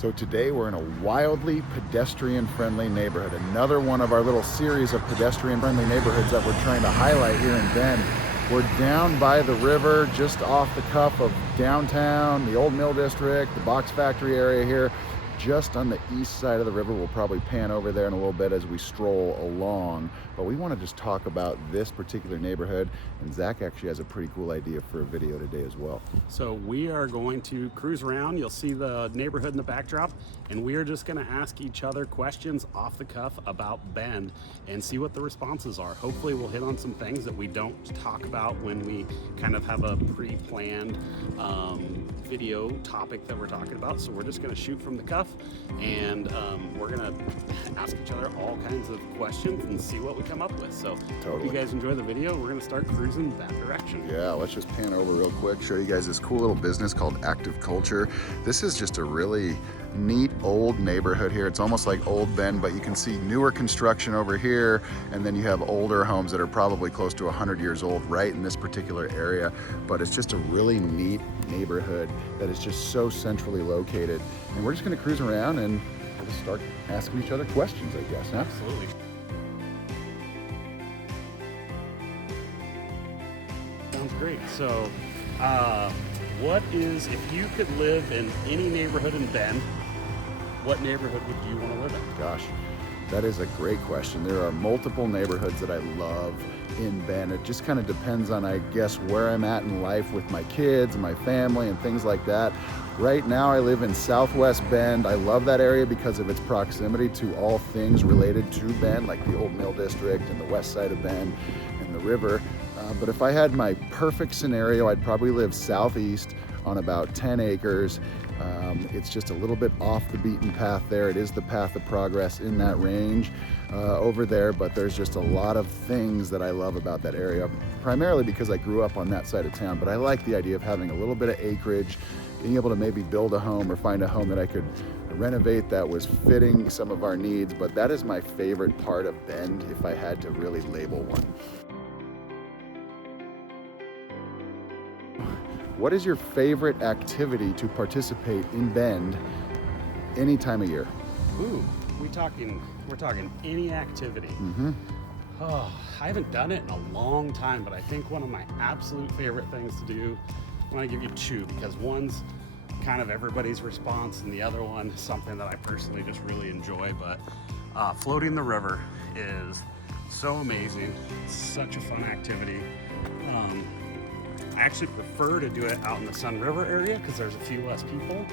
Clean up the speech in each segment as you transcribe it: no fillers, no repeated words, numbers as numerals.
So today we're in a wildly pedestrian-friendly neighborhood, another one of our little series of pedestrian-friendly neighborhoods that we're trying to highlight here in Bend. We're down by the river, just off the cuff of downtown, the old mill district, the box factory area here, just on the east side of the river. We'll probably pan over there in a little bit as we stroll along, but we want to just talk about this particular neighborhood, and Zach actually has a pretty cool idea for a video today as well. So we are going to cruise around. You'll see the neighborhood in the backdrop, and we are just going to ask each other questions off the cuff about Bend and see what the responses are. Hopefully we'll hit on some things that we don't talk about when we kind of have a pre-planned video topic that we're talking about. So we're just going to shoot from the cuff, and we're going to ask each other all kinds of questions and see what we come up with. So hope you guys enjoy the video. We're going to start cruising that direction. Yeah, let's just pan over real quick, show you guys this cool little business called Active Culture. This is just a really neat old neighborhood here. It's almost like Old Bend, but you can see newer construction over here, and then you have older homes that are probably close to 100 years old right in this particular area. But it's just a really neat neighborhood that is just so centrally located. And we're just going to cruise around and we'll just start asking each other questions, I guess, huh? Absolutely. Sounds great. So if you could live in any neighborhood in Bend, what neighborhood would you want to live in? Gosh, that is a great question. There are multiple neighborhoods that I love in Bend. It just kind of depends on, I guess, where I'm at in life with my kids and my family and things like that. Right now I live in Southwest Bend. I love that area because of its proximity to all things related to Bend, like the old mill district and the west side of Bend and the river. But if I had my perfect scenario, I'd probably live southeast on about 10 acres. It's just a little bit off the beaten path there. It is the path of progress in that range over there, but there's just a lot of things that I love about that area, primarily because I grew up on that side of town. But I like the idea of having a little bit of acreage, being able to maybe build a home or find a home that I could renovate that was fitting some of our needs. But that is my favorite part of Bend if I had to really label one. What is your favorite activity to participate in Bend any time of year? Ooh, we're talking any activity. Mm-hmm. Oh, I haven't done it in a long time, but I think one of my absolute favorite things to do, I'm gonna give you two, because one's kind of everybody's response and the other one is something that I personally just really enjoy. But floating the river is so amazing. It's such a fun activity. I actually prefer to do it out in the Sun River area because there's a few less people.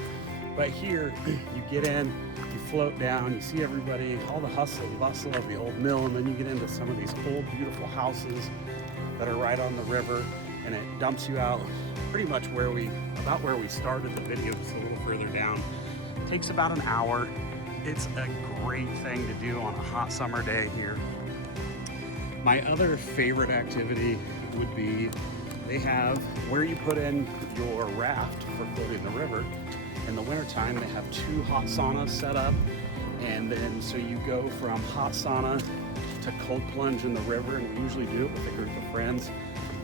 But here, you get in, you float down, you see everybody, all the hustle and bustle of the old mill, and then you get into some of these old, beautiful houses that are right on the river, and it dumps you out pretty much about where we started the video, just a little further down. It takes about an hour. It's a great thing to do on a hot summer day here. My other favorite activity would be, they have where you put in your raft for floating the river. In the wintertime, they have 2 hot saunas set up. And then so you go from hot sauna to cold plunge in the river. And we usually do it with a group of friends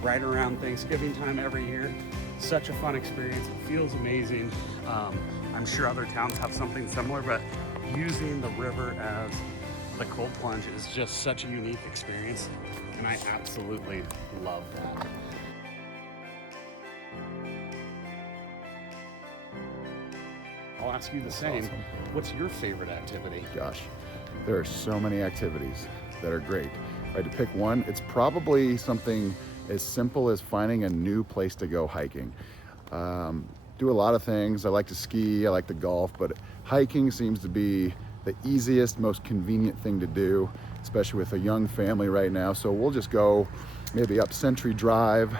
right around Thanksgiving time every year. Such a fun experience. It feels amazing. I'm sure other towns have something similar, but using the river as the cold plunge is just such a unique experience. And I absolutely love that. I'll ask you the same. Awesome. What's your favorite activity? Gosh, there are so many activities that are great. If I had to pick one, it's probably something as simple as finding a new place to go hiking. Do a lot of things. I like to ski, I like to golf, but hiking seems to be the easiest, most convenient thing to do, especially with a young family right now. So we'll just go maybe up Century Drive.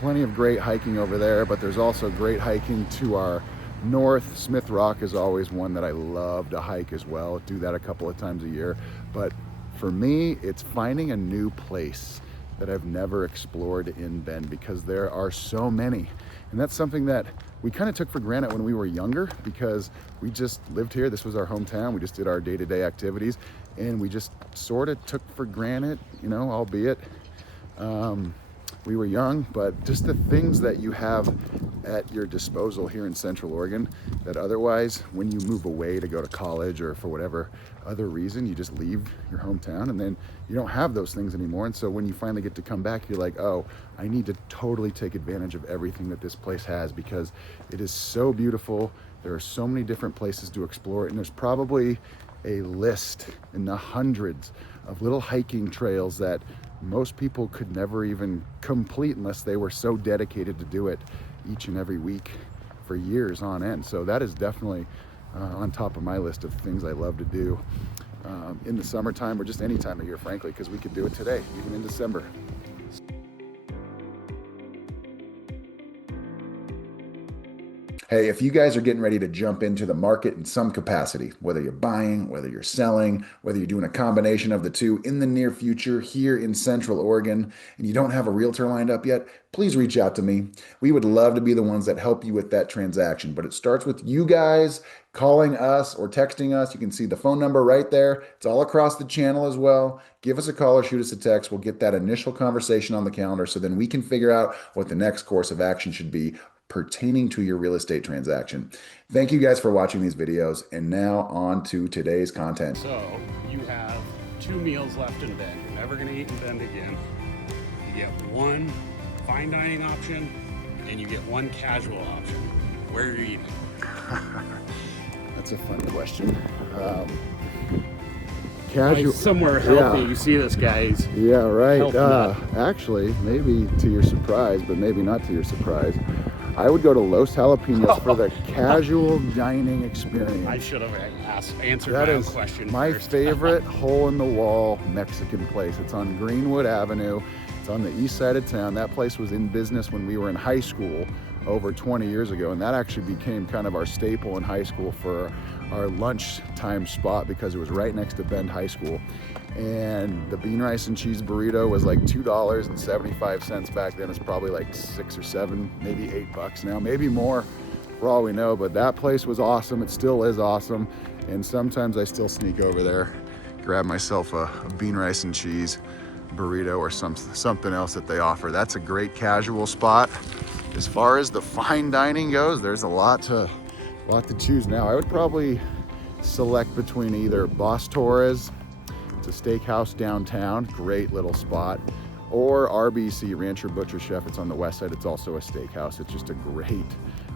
Plenty of great hiking over there, but there's also great hiking to our north. Smith Rock is always one that I love to hike as well. Do that a couple of times a year. But for me, it's finding a new place that I've never explored in Bend, because there are so many. And that's something that we kind of took for granted when we were younger, because we just lived here. This was our hometown. We just did our day-to-day activities, and we just sort of took for granted, you know, albeit we were young, but just the things that you have at your disposal here in Central Oregon that otherwise, when you move away to go to college or for whatever other reason, you just leave your hometown and then you don't have those things anymore. And so when you finally get to come back, you're like, oh, I need to totally take advantage of everything that this place has because it is so beautiful. There are so many different places to explore it, and there's probably a list in the hundreds of little hiking trails that most people could never even complete unless they were so dedicated to do it each and every week for years on end. So that is definitely on top of my list of things I love to do in the summertime or just any time of year, frankly, because we could do it today, even in December. Hey, if you guys are getting ready to jump into the market in some capacity, whether you're buying, whether you're selling, whether you're doing a combination of the two in the near future here in Central Oregon, and you don't have a realtor lined up yet, please reach out to me. We would love to be the ones that help you with that transaction, but it starts with you guys calling us or texting us. You can see the phone number right there. It's all across the channel as well. Give us a call or shoot us a text. We'll get that initial conversation on the calendar so then we can figure out what the next course of action should be pertaining to your real estate transaction. Thank you guys for watching these videos, and now on to today's content. So you have 2 meals left in Bend. You're never gonna eat in Bend again. You get 1 fine dining option and you get 1 casual option. Where are you eating? That's a fun question. Casual, somewhere healthy. Yeah. You see this guy, he's Yeah, right. healthy nut. Actually, maybe to your surprise, but maybe not to your surprise, I would go to Los Jalapenos for the casual dining experience. I should have answered That my own is question my first. favorite hole-in-the-wall Mexican place. It's on Greenwood Avenue. It's on the east side of town. That place was in business when we were in high school over 20 years ago, and that actually became kind of our staple in high school for our lunchtime spot because it was right next to Bend High School. And the bean rice and cheese burrito was like $2.75 back then. It's probably like $6 or $7, maybe $8 now, maybe more for all we know. But that place was awesome. It still is awesome. And sometimes I still sneak over there, grab myself a bean rice and cheese burrito or something else that they offer. That's a great casual spot. As far as the fine dining goes, there's a lot to choose now. I would probably select between either Boss Torres, it's a steakhouse downtown, great little spot, or RBC, Rancher Butcher Chef. It's on the west side. It's also a steakhouse. It's just a great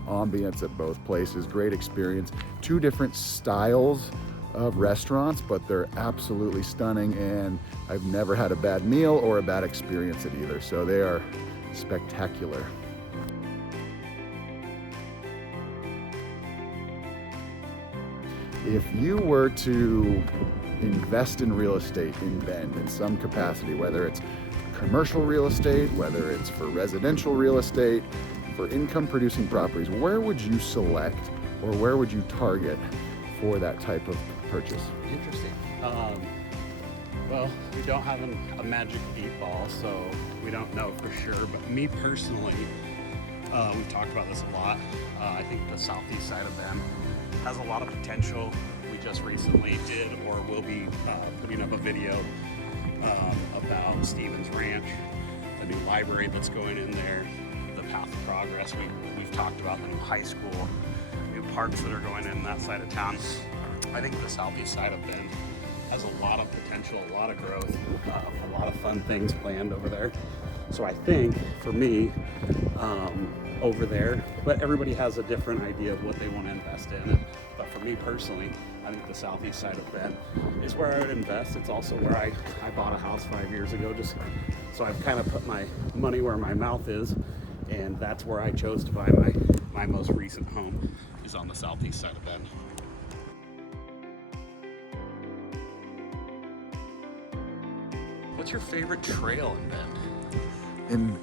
ambience at both places, great experience. 2 different styles of restaurants, but they're absolutely stunning, and I've never had a bad meal or a bad experience at either. So they are spectacular. If you were to invest in real estate in Bend in some capacity, whether it's commercial real estate, whether it's for residential real estate, for income producing properties, where would you select or where would you target for that type of purchase? Interesting. Well, we don't have a magic 8-ball, so we don't know for sure. But me personally, we've talked about this a lot. I think the southeast side of Bend has a lot of potential. We just recently did or will be putting up a video about Stevens Ranch, the new library that's going in there, the path of progress we've talked about, the new high school, new parks that are going in that side of town. I think the southeast side of Bend has a lot of potential, a lot of growth, a lot of fun things planned over there. So I think for me, over there, but everybody has a different idea of what they want to invest in. But for me personally, I think the southeast side of Bend is where I would invest. It's also where I bought a house 5 years ago, just so I've kind of put my money where my mouth is, and that's where I chose to buy my most recent home, is on the southeast side of Bend. What's your favorite trail in Bend?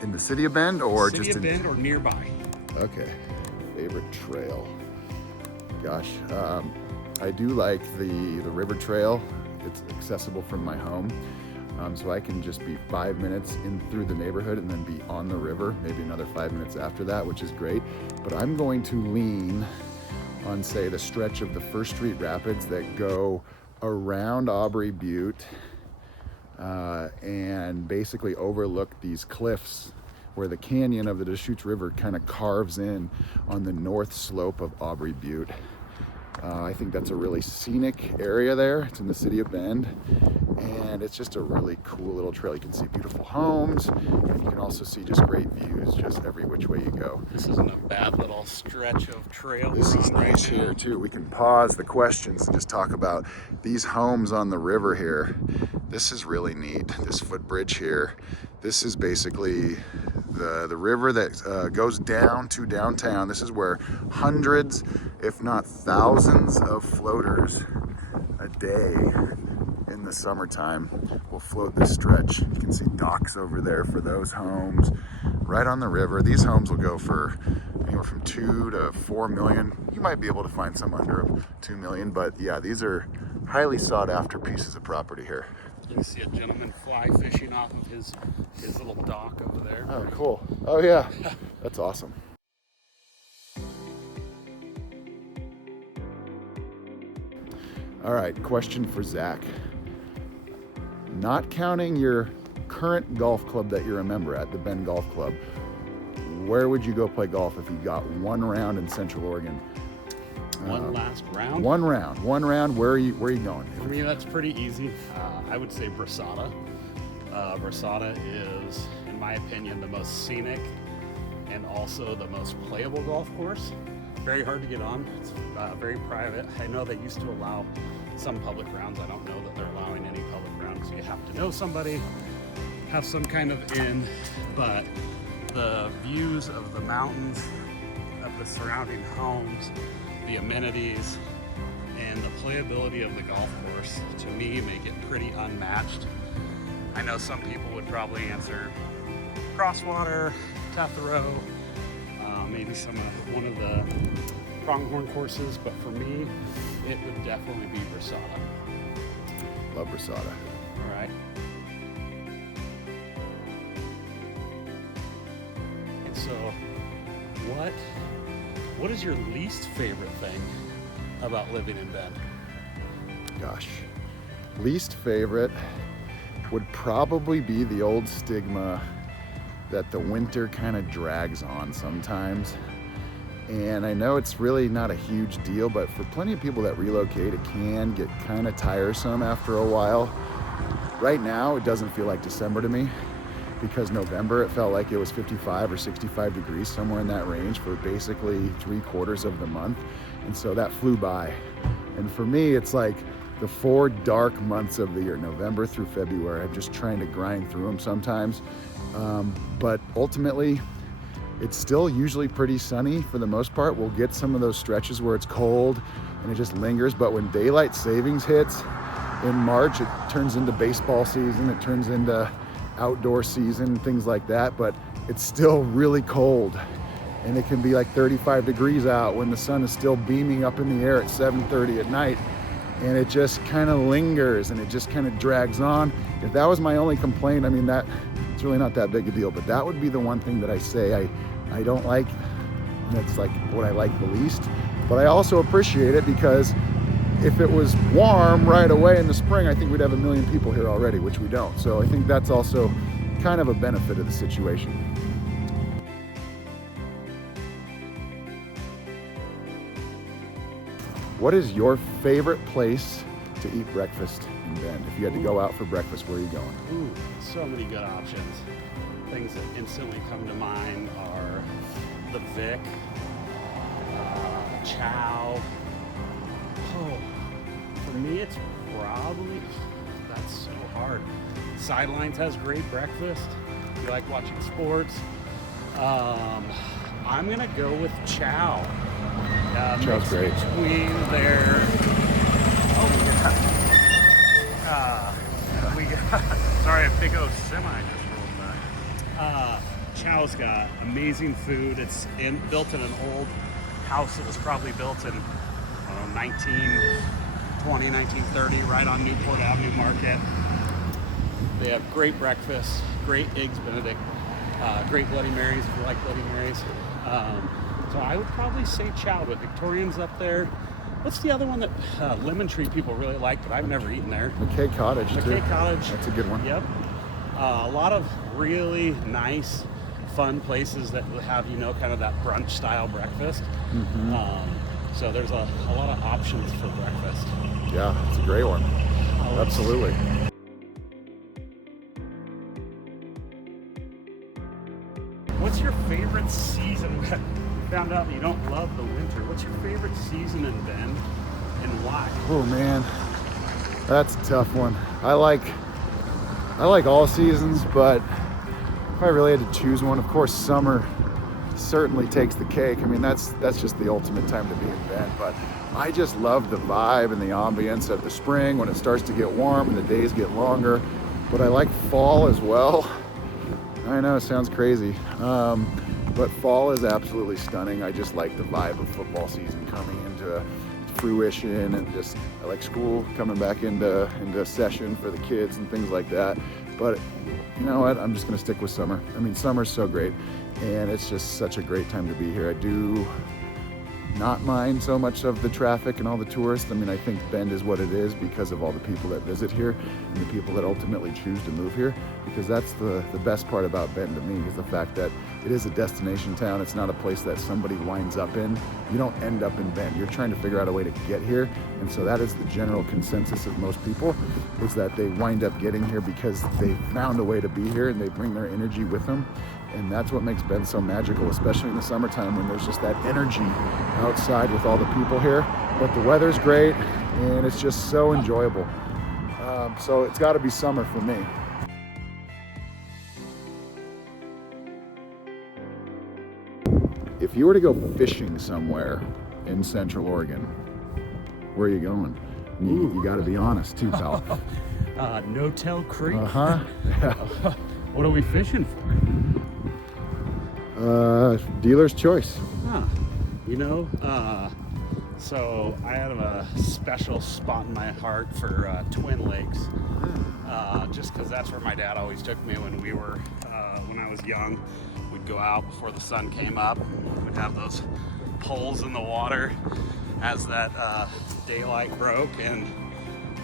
In the city of Bend or City just of Bend or nearby? Okay, favorite trail. Gosh, I do like the river trail. It's accessible from my home, so I can just be 5 minutes in through the neighborhood and then be on the river, maybe another 5 minutes after that, which is great. But I'm going to lean on, say, the stretch of the First Street Rapids that go around Aubrey Butte and basically overlook these cliffs where the canyon of the Deschutes River kind of carves in on the north slope of Aubrey Butte. I think that's a really scenic area there. It's in the city of Bend, and it's just a really cool little trail. You can see beautiful homes, and you can also see just great views just every which way you go. This isn't a bad little stretch of trail. This is nice here too. We can pause the questions and just talk about these homes on the river here. This is really neat, this footbridge here. This is basically the river that goes down to downtown. This is where hundreds, if not thousands of floaters a day in the summertime will float this stretch. You can see docks over there for those homes right on the river. These homes will go for anywhere from 2 to 4 million. You might be able to find some under 2 million, but yeah, these are highly sought after pieces of property here. You can see a gentleman fly fishing off of his little dock over there. Oh, cool. Oh yeah, that's awesome. All right, question for Zach. Not counting your current golf club that you're a member at, the Bend Golf Club, where would you go play golf if you got one round in Central Oregon? One last round? One round. Where are you going? For me, that's pretty easy. I would say Brasada. Brasada is, in my opinion, the most scenic and also the most playable golf course. Very hard to get on. It's very private. I know they used to allow some public rounds. I don't know that they're allowing any public rounds. You have to know somebody, have some kind of in, but the views of the mountains, of the surrounding homes, the amenities, and the playability of the golf course, to me, make it pretty unmatched. I know some people would probably answer Crosswater, Tethero, maybe one of the pronghorn courses, but for me, it would definitely be Brasada. Love Brasada. All right. And so, what is your least favorite thing about living in Bend? Gosh, least favorite would probably be the old stigma that the winter kind of drags on sometimes. And I know it's really not a huge deal, but for plenty of people that relocate, it can get kind of tiresome after a while. Right now, it doesn't feel like December to me, because November, it felt like it was 55 or 65 degrees, somewhere in that range for basically 3/4 of the month. And so that flew by. And for me, it's like the 4 dark months of the year, November through February. I'm just trying to grind through them sometimes. But ultimately, it's still usually pretty sunny for the most part. We'll get some of those stretches where it's cold and it just lingers. But when daylight savings hits in March, it turns into baseball season, it turns into outdoor season, things like that. But it's still really cold. And it can be like 35 degrees out when the sun is still beaming up in the air at 7:30 at night. And it just kind of lingers and it just kind of drags on. If that was my only complaint, I mean, it's really not that big a deal, but that would be the one thing that I say I don't like. That's like what I like the least. But I also appreciate it because if it was warm right away in the spring, I think we'd have 1 million people here already, which we don't. So I think that's also kind of a benefit of the situation. What is your favorite place to eat breakfast in Bend? If you had to go out for breakfast, where are you going? Ooh, so many good options. Things that instantly come to mind are the Vic, Chow. Oh, for me, it's probably, that's so hard. Sidelines has great breakfast. If you like watching sports. I'm gonna go with Chow. Chow's great. Between their, we got, sorry, a big O semi just rolled by. Chow's got amazing food. It's built in an old house that was probably built in 1920, 1930, right on Newport Avenue Market. They have great breakfast, great eggs Benedict, great Bloody Marys if you like Bloody Marys. So I would probably say Chow, but Victorian's up there. What's the other one that Lemon Tree people really like, but I've never eaten there? McKay Cottage, too. McKay Cottage. That's a good one. Yep. A lot of really nice fun places that have, you know, kind of that brunch style breakfast. So there's a lot of options for breakfast. Yeah, it's a great one. Absolutely. What's your favorite season? You found out that you don't love the winter. What's your favorite season in Bend and why? Oh man, that's a tough one. I like all seasons, but if I really had to choose one, of course summer certainly takes the cake. I mean, that's just the ultimate time to be in Bend, but I just love the vibe and the ambience of the spring when it starts to get warm and the days get longer. But I like fall as well. I know it sounds crazy, but fall is absolutely stunning. I just like the vibe of football season coming into fruition, and just I like school coming back into session for the kids and things like that. But you know what? I'm just gonna stick with summer. I mean, summer's so great, and it's just such a great time to be here. I do not mind so much of the traffic and all the tourists. I mean, I think Bend is what it is because of all the people that visit here and the people that ultimately choose to move here, because that's the best part about Bend to me, is the fact that it is a destination town. It's not a place that somebody winds up in. You don't end up in Bend. You're trying to figure out a way to get here. And so that is the general consensus of most people, is that they wind up getting here because they found a way to be here and they bring their energy with them. And that's what makes Bend so magical, especially in the summertime when there's just that energy outside with all the people here. But the weather's great and it's just so enjoyable. So it's got to be summer for me. If you were to go fishing somewhere in Central Oregon, where are you going? You got to be honest too, pal. No-Tell Creek. Yeah. What are we fishing for? Dealer's choice. You know, so I have a special spot in my heart for Twin Lakes, just because that's where my dad always took me when when I was young. We'd go out before the sun came up. We'd have those poles in the water as that daylight broke, and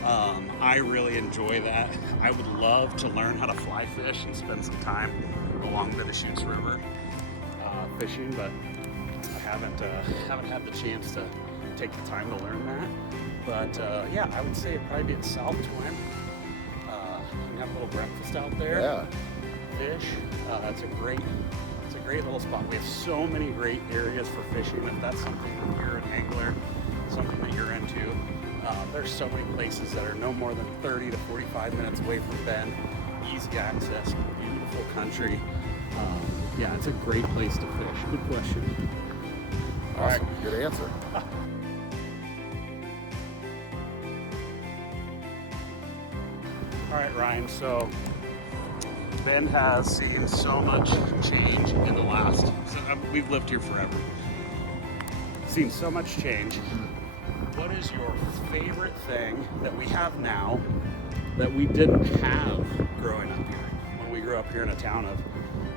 I really enjoy that. I would love to learn how to fly fish and spend some time along the Deschutes River fishing, but I haven't had the chance to take the time to learn that. But yeah, I would say it'd probably be at South Twin. You have a little breakfast out there. Yeah. Fish. It's a great little spot. We have so many great areas for fishing. If that's something that you're an angler, something that you're into, there's so many places that are no more than 30 to 45 minutes away from Bend. Easy access, beautiful country. Yeah, it's a great place to fish. Good question. Awesome. All right. Good answer. All right, Ryan, so Bend has seen so much change in the last, we've lived here forever. Seen so much change. What is your favorite thing that we have now that we didn't have growing up here, when we grew up here in a town of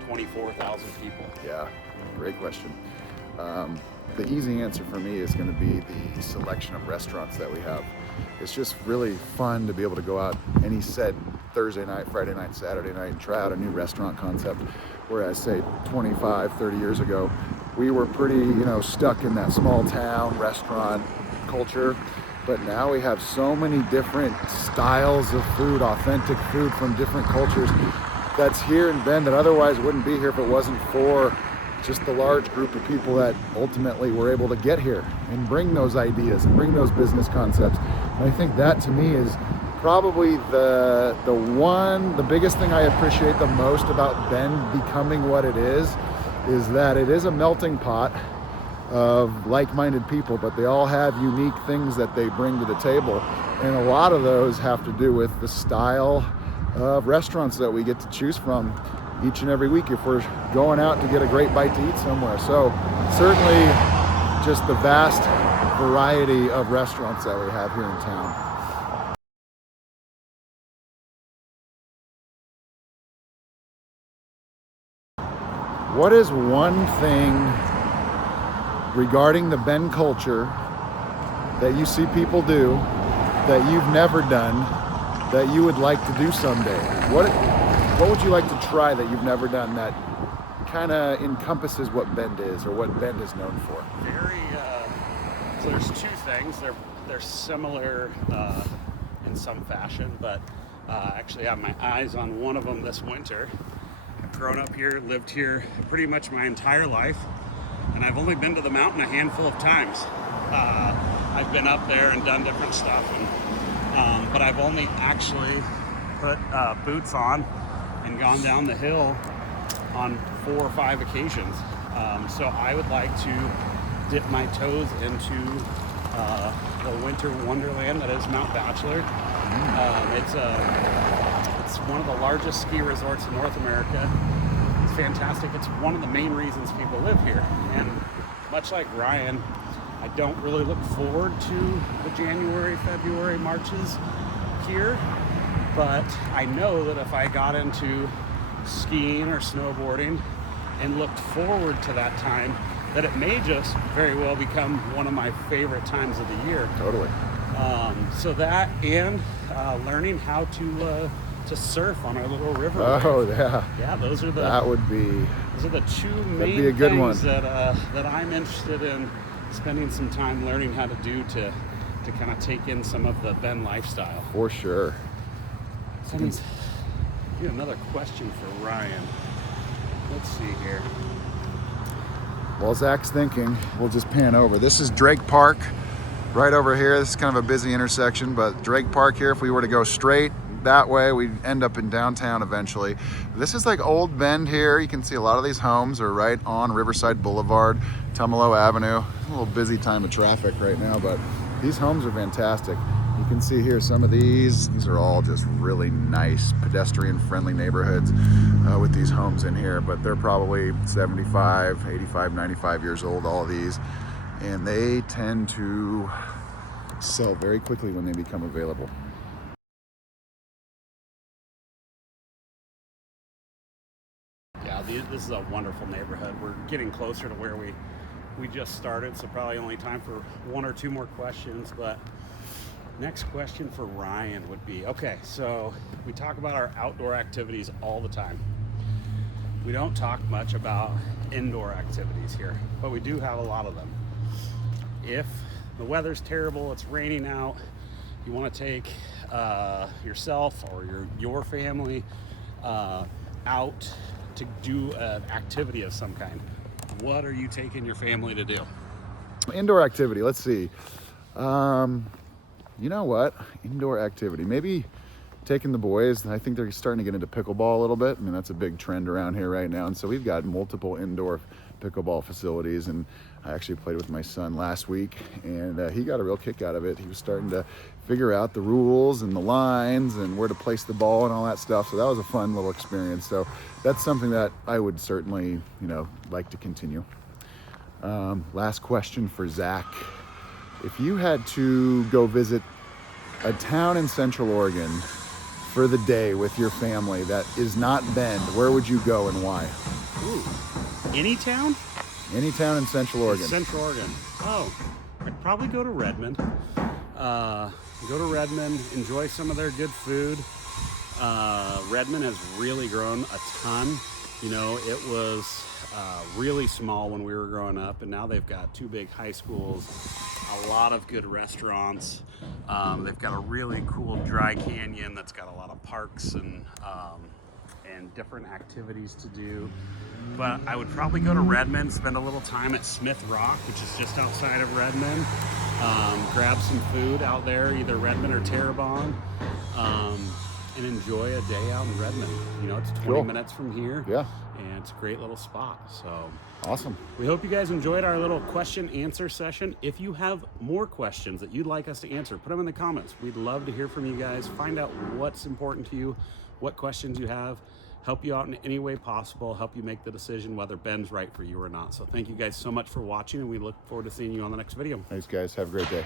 24,000 people? Yeah, great question. The easy answer for me is going to be the selection of restaurants that we have. It's just really fun to be able to go out any said Thursday night, Friday night, Saturday night and try out a new restaurant concept. Whereas say 25, 30 years ago, we were pretty, stuck in that small town restaurant culture. But now we have so many different styles of food, authentic food from different cultures that's here in Bend that otherwise wouldn't be here if it wasn't for just the large group of people that ultimately were able to get here and bring those ideas and bring those business concepts. And I think that to me is probably the biggest thing I appreciate the most about Bend becoming what it is that it is a melting pot of like-minded people, but they all have unique things that they bring to the table. And a lot of those have to do with the style of restaurants that we get to choose from each and every week if we're going out to get a great bite to eat somewhere. So certainly just the vast variety of restaurants that we have here in town. What is one thing regarding the Bend culture that you see people do that you've never done that you would like to do someday? What would you like to try that you've never done that kind of encompasses what Bend is, or what Bend is known for? Very, so there's two things. They're similar in some fashion, but actually I have my eyes on one of them this winter. I've grown up here, lived here pretty much my entire life, and I've only been to the mountain a handful of times. I've been up there and done different stuff, but I've only actually put boots on and gone down the hill on 4 or 5 occasions. So I would like to dip my toes into the winter wonderland that is Mount Bachelor. It's one of the largest ski resorts in North America. It's fantastic. It's one of the main reasons people live here. And much like Ryan, I don't really look forward to the January, February marches here, but I know that if I got into skiing or snowboarding and looked forward to that time, that it may just very well become one of my favorite times of the year. Totally. So that and learning how to surf on our little river. Oh yeah. Yeah, those are the two main be a good things one. that I'm interested in spending some time learning how to do to kind of take in some of the Bend lifestyle. For sure. So get another question for Ryan. Let's see here. While Zach's thinking, we'll just pan over. This is Drake Park, right over here. This is kind of a busy intersection, but Drake Park here, if we were to go straight that way, we'd end up in downtown eventually. This is like Old Bend here. You can see a lot of these homes are right on Riverside Boulevard, Tumalo Avenue. A little busy time of traffic right now, but these homes are fantastic. You can see here some of these are all just really nice pedestrian-friendly neighborhoods with these homes in here, but they're probably 75, 85, 95 years old, all of these, and they tend to sell very quickly when they become available. Yeah, this is a wonderful neighborhood. We're getting closer to where we just started, so probably only time for 1 or 2 more questions, but next question for Ryan would be, okay, so we talk about our outdoor activities all the time. We don't talk much about indoor activities here, but we do have a lot of them. If the weather's terrible, it's raining out, you want to take yourself or your family out to do an activity of some kind, what are you taking your family to do? Indoor activity, let's see. You know what? Indoor activity. Maybe taking the boys. I think they're starting to get into pickleball a little bit. I mean, that's a big trend around here right now. And so we've got multiple indoor pickleball facilities. And I actually played with my son last week, and he got a real kick out of it. He was starting to figure out the rules and the lines and where to place the ball and all that stuff. So that was a fun little experience. So that's something that I would certainly, like to continue. Last question for Zach. If you had to go visit a town in Central Oregon for the day with your family that is not Bend, where would you go and why? Ooh, any town? Any town in Central Oregon. Central Oregon. Oh, I'd probably go to Redmond. Enjoy some of their good food. Redmond has really grown a ton. It was really small when we were growing up, and now they've got 2 big high schools, a lot of good restaurants. They've got a really cool dry canyon that's got a lot of parks and different activities to do. But I would probably go to Redmond, spend a little time at Smith Rock, which is just outside of Redmond. Grab some food out there, either Redmond or Terrebonne, and enjoy a day out in Redmond. It's 20 minutes from here. Yeah. And it's a great little spot. So awesome. We hope you guys enjoyed our little question answer session. If you have more questions that you'd like us to answer, put them in the comments. We'd love to hear from you guys. Find out what's important to you, what questions you have, help you out in any way possible, help you make the decision whether Bend's right for you or not. So thank you guys so much for watching, and we look forward to seeing you on the next video. Thanks, guys. Have a great day.